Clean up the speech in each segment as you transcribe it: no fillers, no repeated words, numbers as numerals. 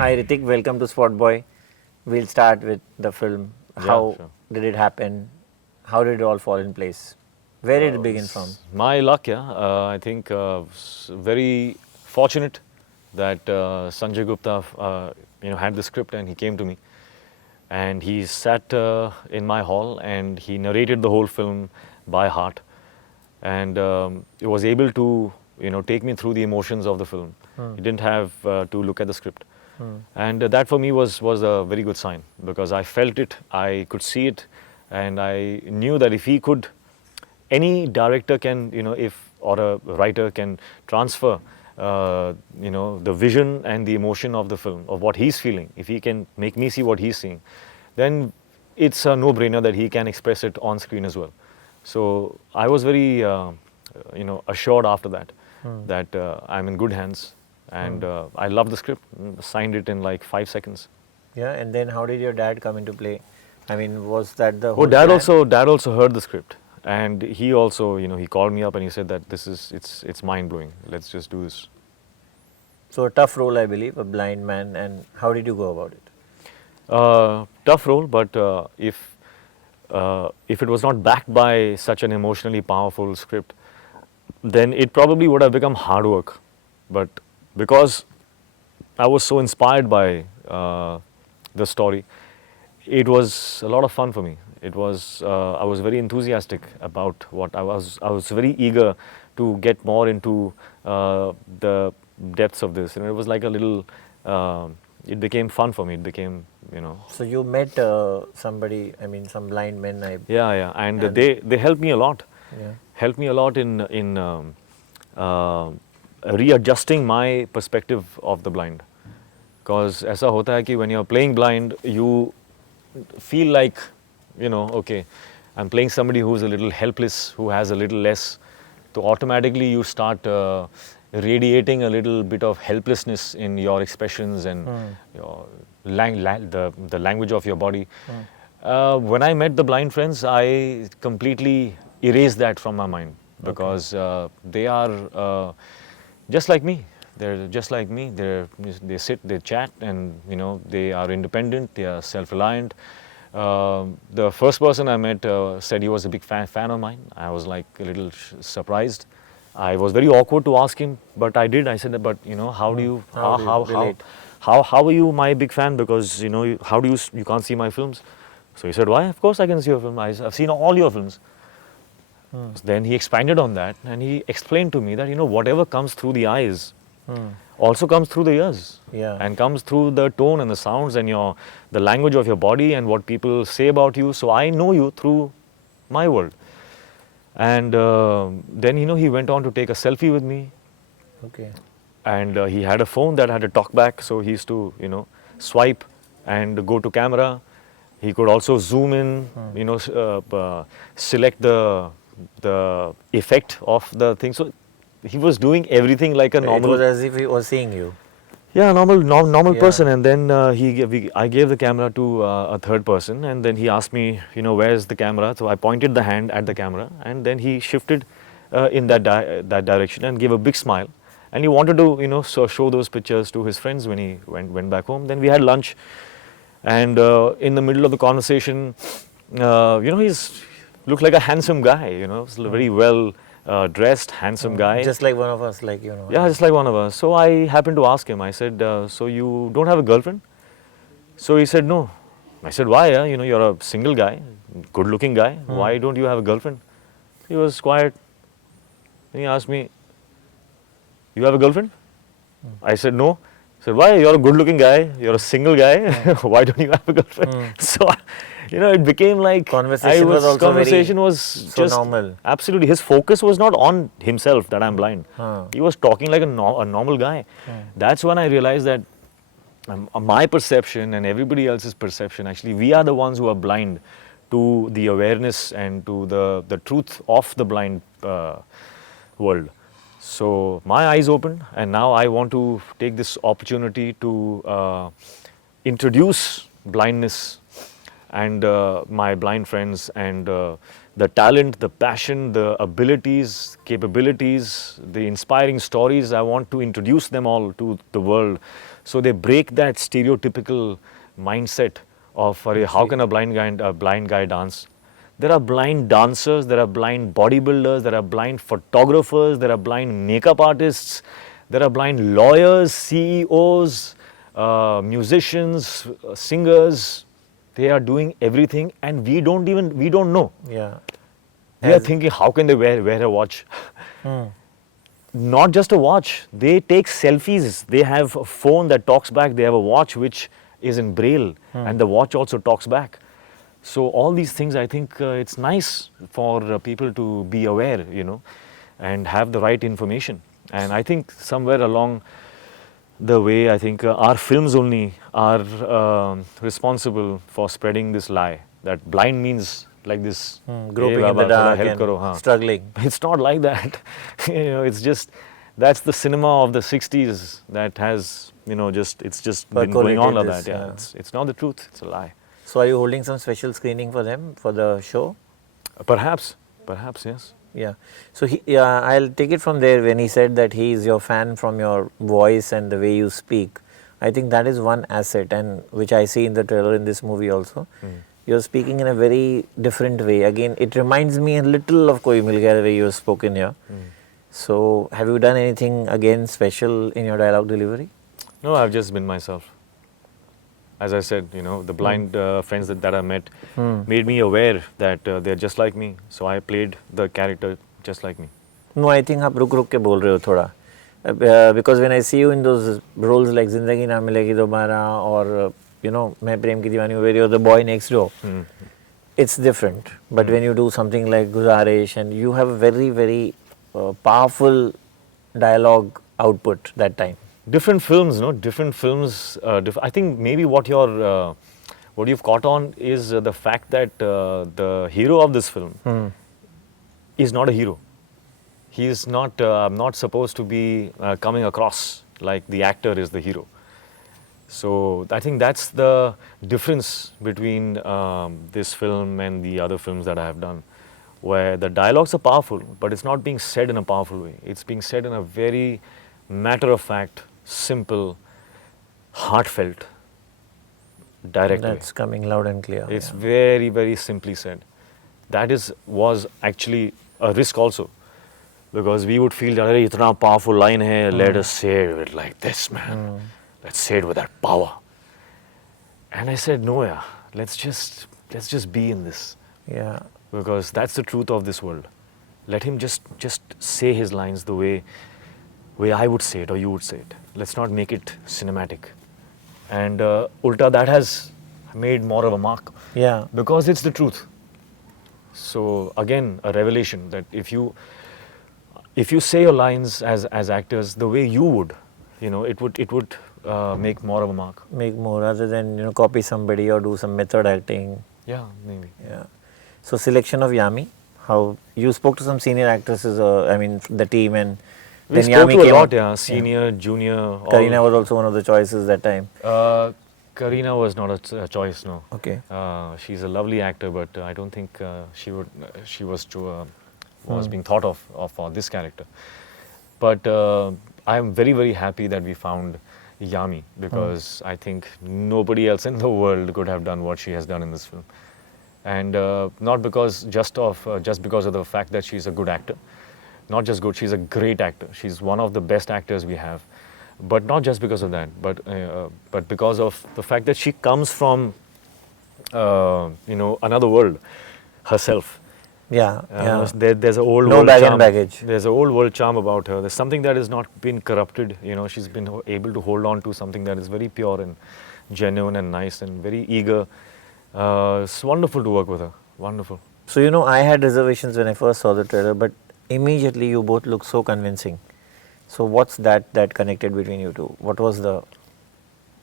Hi Hrithik, welcome to SpotboyE. We'll start with the film. How Sure. did it happen? How did it all fall in place? Where did it begin from? My luck, yeah. I think very fortunate that Sanjay Gupta, had the script and he came to me, and he sat in my hall and he narrated the whole film by heart, and he was able to, take me through the emotions of the film. He didn't have to look at the script, and that for me was a very good sign because I felt it, I could see it, and I knew that if he could, any director can, or a writer can transfer, the vision and the emotion of the film, of what he's feeling. If he can make me see what he's seeing, then it's a no-brainer that he can express it on screen as well. So I was very, assured after that, that I'm in good hands, and I loved the script, signed it in like 5 seconds. Yeah, and then how did your dad come into play? I mean, was that the Oh, whole dad plan? also heard the script, and he also, he called me up and he said that it's mind blowing. Let's just do this. So a tough role, I believe, a blind man. And how did you go about it? Tough role, but if it was not backed by such an emotionally powerful script, then it probably would have become hard work. But because I was so inspired by the story, it was a lot of fun for me. It was I was very enthusiastic about what I was. I was very eager to get more into the depths of this, and it was like a little. It became fun for me. It became, So you met somebody, I mean, some blind men. Yeah, and And- they helped me a lot. Yeah. Helped me a lot in readjusting my perspective of the blind. Because ऐसा होता है कि when you're playing blind, you feel like, okay, I'm playing somebody who's a little helpless, who has a little less. So automatically you start radiating a little bit of helplessness in your expressions and your the language of your body. When I met the blind friends, I completely erased that from my mind because they are just like me. They're just like me. They sit, they chat, and they are independent. They are self-reliant. The first person I met said he was a big fan of mine. I was like a little surprised. I was very awkward to ask him, but I did. I said, but how do you How do you relate? how are you my big fan? Because how do you can't see my films? So he said, why? Of course I can see your film. I've seen all your films. Then he expanded on that and he explained to me that whatever comes through the eyes also comes through the ears, Yeah. and comes through the tone and the sounds and the language of your body and what people say about you. So I know you through my world. And then he went on to take a selfie with me, Okay. and he had a phone that had a talk back, so he used to swipe and go to camera. He could also zoom in, select the effect of the thing. So he was doing everything like a It normal, was as if he was seeing you. yeah, normal Yeah. person. And then I gave the camera to a third person, and then he asked me, where's the camera? So I pointed the hand at the camera, and then he shifted in that direction and gave a big smile. And he wanted to, show those pictures to his friends when he went back home. Then we had lunch, and in the middle of the conversation, he's looked like a handsome guy. He's very well dressed, handsome guy. Just like one of us, like, Yeah, just like one of us. So I happened to ask him. I said, so you don't have a girlfriend? So he said, no. I said, why? You're a single guy, good-looking guy. Why don't you have a girlfriend? He was quiet. Then he asked me, you have a girlfriend? I said, no. He said, why? You're a good-looking guy. You're a single guy. Why don't you have a girlfriend? So, it became like Conversation was also conversation very was so just normal. absolutely. His focus was not on himself that I'm blind. Huh. He was talking like a normal guy. That's when I realized that my perception and everybody else's perception, actually, we are the ones who are blind to the awareness and to the truth of the blind world. So my eyes opened, and now I want to take this opportunity to introduce blindness and my blind friends, and the talent, the passion, the abilities, capabilities, the inspiring stories. I want to introduce them all to the world, So they break that stereotypical mindset of how can a blind guy dance? There are blind dancers, there are blind bodybuilders, there are blind photographers, there are blind makeup artists, there are blind lawyers, CEOs, musicians, singers. They are doing everything, and we don't know. Yeah. We are thinking, how can they wear a watch? Not just a watch, they take selfies. They have a phone that talks back, they have a watch which is in braille, and the watch also talks back. So all these things, I think it's nice for people to be aware, and have the right information. And I think somewhere along the way, I think our films only are responsible for spreading this lie that blind means like this. Groping "Hey in the Baba, thoda dark help and karo," haan. struggling. It's not like that. It's just, that's the cinema of the 60s that has, it's just been going on like Percolated that. Yeah, this, it's not the truth. It's a lie. So are you holding some special screening for them for the show? Perhaps, yes. Yeah. So I'll take it from there when he said that he is your fan from your voice and the way you speak. I think that is one asset, and which I see in the trailer in this movie also. You're speaking in a very different way. Again, it reminds me a little of Koi Mil Gaya, the way you've spoken here. So have you done anything again special in your dialogue delivery? No, I've just been myself. As I said, the blind friends that I met made me aware that they're just like me. So I played the character just like me. No, I think आप रुक के बोल रहे हो थोड़ा. Because when I see you in those roles like Zindagi Na Milegi Dobara or मैं प्रेम की दीवानी हूँ, where you're the boy next door, it's different. But when you do something like Guzarish and you have a very, very powerful dialogue output that time. Different films, no? Different films. I think maybe what you've caught on is the fact that the hero of this film is not a hero. He is not supposed to be coming across like the actor is the hero. So I think that's the difference between this film and the other films that I have done, where the dialogues are powerful, but it's not being said in a powerful way. It's being said in a very matter-of-fact, simple, heartfelt, direct way. That's coming loud and clear. It's very, very simply said. That was actually a risk also, because we would feel that itna powerful line hai, let us say it like this, man. Let's say it with that power. And I said, no, yeah, let's just be in this. Yeah. Because that's the truth of this world. Let him just say his lines the way I would say it or you would say it. Let's not make it cinematic. And ulta, that has made more of a mark. Yeah. Because it's the truth. So again, a revelation that if you say your lines as actors the way you would, it would make more of a mark. Make more rather than copy somebody or do some method acting. Yeah, maybe. Yeah. So selection of Yami, how you spoke to some senior actresses, the team, and We then spoke Yami to a came lot, out. yeah. Senior, junior. all. Karina was also one of the choices that time. Karina was not a choice, no. Okay. She's a lovely actor, but I don't think she was being thought of for this character. But I am very, very happy that we found Yami, because I think nobody else in the world could have done what she has done in this film. And not because just because of the fact that she's a good actor. Not just good, she's a great actor. She's one of the best actors we have. But not just because of that, but because of the fact that she comes from another world herself. Yeah. There's an old No world bag and charm. baggage. There's an old world charm about her. There's something that has not been corrupted. She's been able to hold on to something that is very pure and genuine and nice and very eager. It's wonderful to work with her. Wonderful. So I had reservations when I first saw the trailer, but immediately you both look so convincing. So what's that connected between you two? What was the...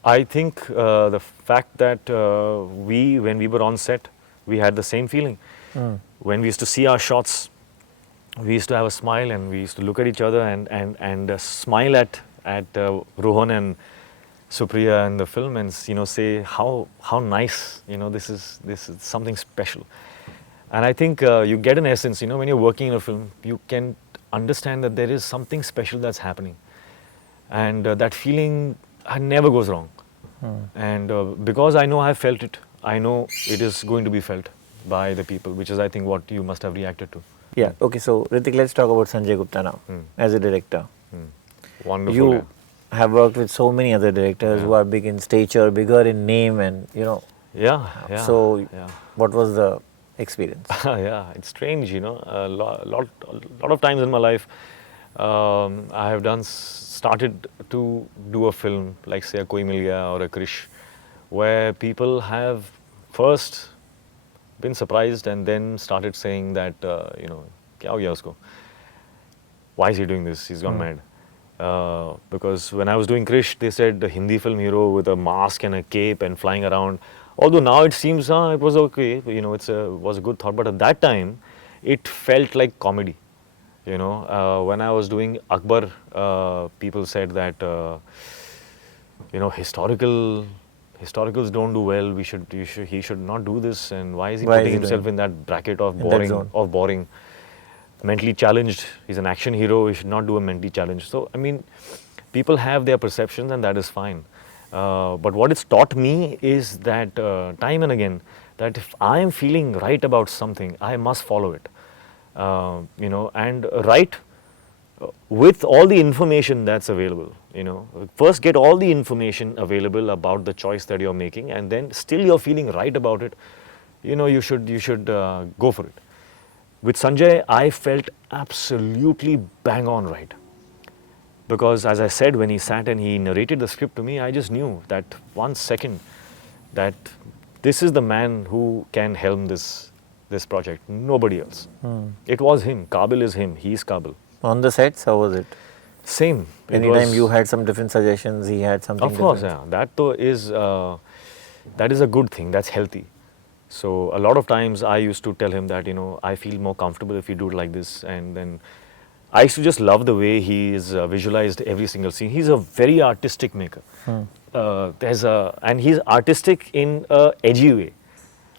I think the fact that when we were on set, we had the same feeling. When we used to see our shots, we used to have a smile and we used to look at each other and smile at Rohan and Supriya in the film and say how nice, this is something special. And I think you get an essence, when you're working in a film, you can understand that there is something special that's happening. And that feeling never goes wrong. And because I know I felt it, I know it is going to be felt by the people, which is I think what you must have reacted to. Yeah. Okay. So Hrithik, let's talk about Sanjay Gupta now as a director. Wonderful. You yeah. have worked with so many other directors who are big in stature, bigger in name, and Yeah, yeah. So, yeah. what was the experience? Yeah, it's strange, A lot of times in my life, I have started to do a film like say a Koi Mil Gaya or a Krish, where people have first been surprised and then started saying that क्या हो गया उसको? Why is he doing this? He's gone mad. Because when I was doing Krish, they said the Hindi film hero with a mask and a cape and flying around. Although now it seems it was okay, was a good thought. But at that time, it felt like comedy. When I was doing Akbar, people said that historicals don't do well. He should not do this. And why is he Why is putting he himself doing? in that bracket of In that zone. boring? Mentally challenged. He's an action hero. He should not do a mentally challenged. So, I mean, people have their perceptions and that is fine. But what it's taught me is that time and again, that if I am feeling right about something, I must follow it. And right with all the information that's available. First get all the information available about the choice that you're making, and then still you're feeling right about it. You should go for it. With Sanjay, I felt absolutely bang on right. Because as I said, when he sat and he narrated the script to me, I just knew that 1 second that this is the man who can helm this project. Nobody else. It was him. Kaabil is him. He's Kaabil. On the sets, how was it? Same. Anytime you had some different suggestions, he had something Of course, different. yeah. That is a good thing. That's healthy. So a lot of times I used to tell him that, I feel more comfortable if you do it like this. And then I used to just love the way he is visualized every single scene. He's a very artistic maker. And he's artistic in a edgy way.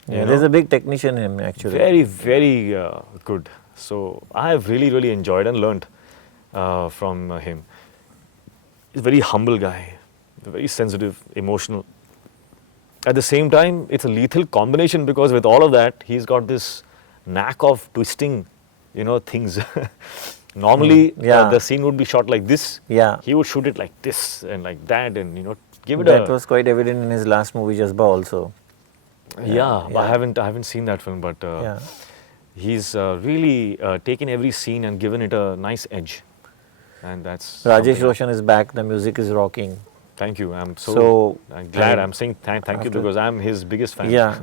Yeah, there's a big technician in him actually. Very, very good. So I have really, really enjoyed and learned from him. He's a very humble guy, very sensitive, emotional. At the same time, it's a lethal combination because with all of that, he's got this knack of twisting, things. Normally, the scene would be shot like this. Yeah. He would shoot it like this and like that, and give it That was quite evident in his last movie, Jazba, also. Yeah, but I haven't seen that film, but he's really taken every scene and given it a nice edge, and that's. Rajesh something. Roshan is back. The music is rocking. Thank you. I'm I'm glad. I'm saying thank you because I'm his biggest fan. Yeah.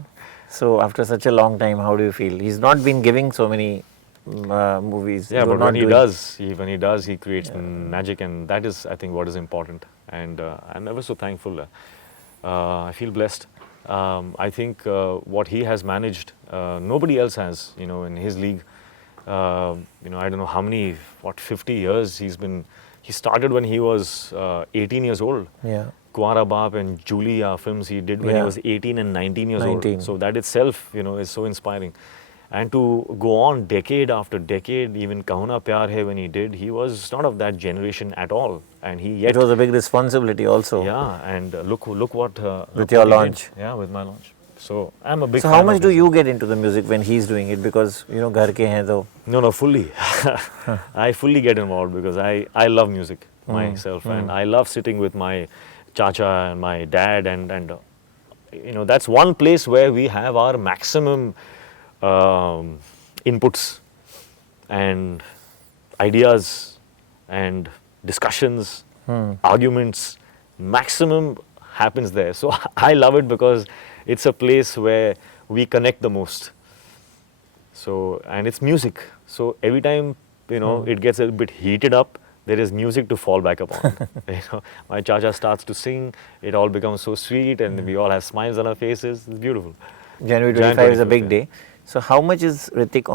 So after such a long time, how do you feel? He's not been giving so many movies. Yeah, but when he does, he creates magic, and that is, I think, what is important. And I'm ever so thankful. I feel blessed. I think what he has managed, nobody else has. In his league. I don't know how many, 50 years he's been. He started when he was 18 years old. Yeah. Kuara Baap and Julia films he did when he was 18 and 19 years old. So that itself, is so inspiring. And to go on decade after decade, even Kaho Na Pyar Hai when he was not of that generation at all. And it was a big responsibility also. Yeah, and look what... with your launch. Did. Yeah, with my launch. So I'm a big fan. So how much do you get into the music when he's doing it? Because, ghar ke hain toh. No, fully. I fully get involved because I love music myself. And I love sitting with my chacha and my dad. And that's one place where we have our maximum inputs and ideas and discussions, arguments. Maximum happens there. So I love it because it's a place where we connect the most. So, and it's music. So every time, it gets a bit heated up, there is music to fall back upon. My chacha starts to sing, it all becomes so sweet and we all have smiles on our faces. It's beautiful. January 25 is a big day. So how much is Hrithik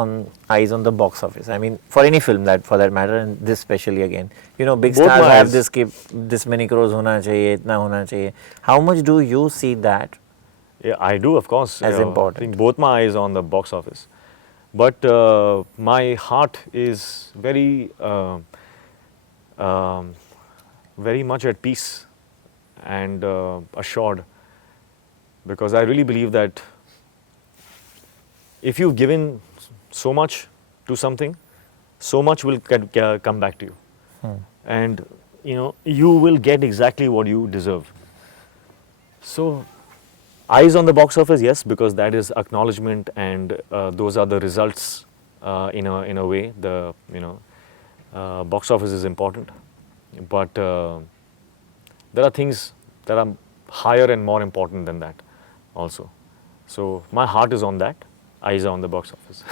eyes on the box office? I mean, for any film for that matter, and this especially again. Big Both stars my have eyes. this many crores hona chahiye, itna hona chahiye. How much do you see that? Yeah, I do, of course. As important. I think both my eyes on the box office. But my heart is very, very much at peace and assured, because I really believe that if you've given so much to something, so much will come back to you. And you will get exactly what you deserve. So eyes on the box office, yes, because that is acknowledgement, and those are the results. In a way, the box office is important, but there are things that are higher and more important than that also. So my heart is on that, eyes are on the box office.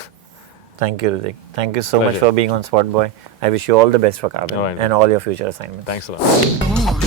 Thank you, Hrithik. Thank you so much Pleasure. for being on SpotboyE. I wish you all the best for Kaabil All right, and all your future assignments. Thanks a lot.